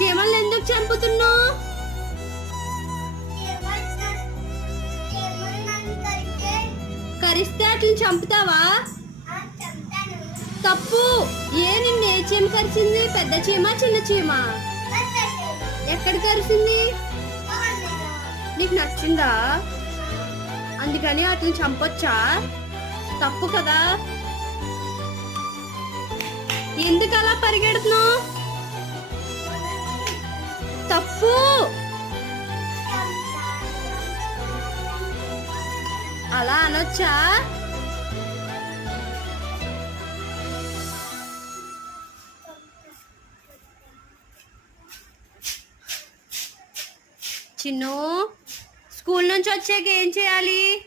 చీమల్ని ఎందుకు చంపుతున్నావు? కరిస్తే అట్లా చంపుతావా? తప్పు. నిన్ను ఏ చీమ కరిచింది? పెద్ద చీమ చిన్న చీమ? ఎక్కడ కరిచింది? నీకు నచ్చిందా? అందుకని అతను చంపొచ్చా? తప్పు కదా. ఎందుకు అలా పరిగెడుతున్నావు? తప్పు. అలా అనొచ్చా? చిన్ను, స్కూల్ నుంచి వచ్చాక ఏం చేయాలి?